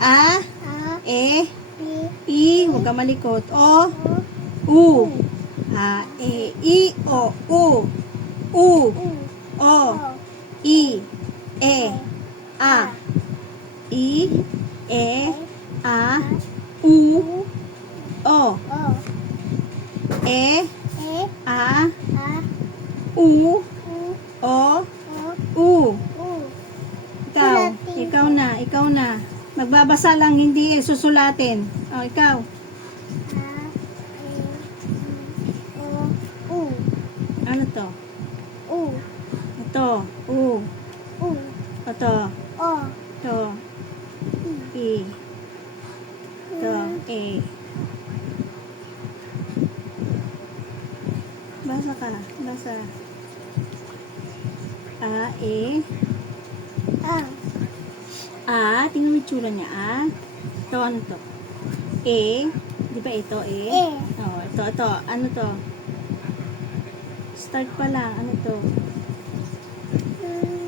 A, E, I, huwag ka malikot. O, U. A, E, I, O, U. U, O, I, E, A. I, E, A, U, O. E, A, U, O, U. Ikaw na. Magbabasa lang, hindi susulatin. O, ikaw. Ano to? Ito, U. Ito, ito, I. Ito, E. Basa ka, basa. A, E. A, tingnan mo yung tsura niya, A. Ito, ano to? E, di ba ito, E? Oh, ito, ano to? Start pa lang, ano to?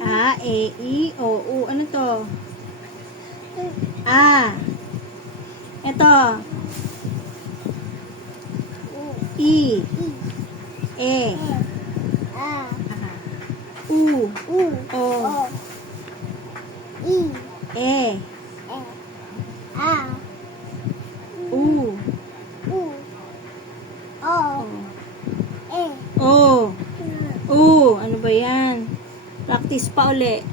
A, E, I, O, U, ano to? A. Ito. I. E. U. O. E. U. O. O. Ano ba yan? Practice pa uli.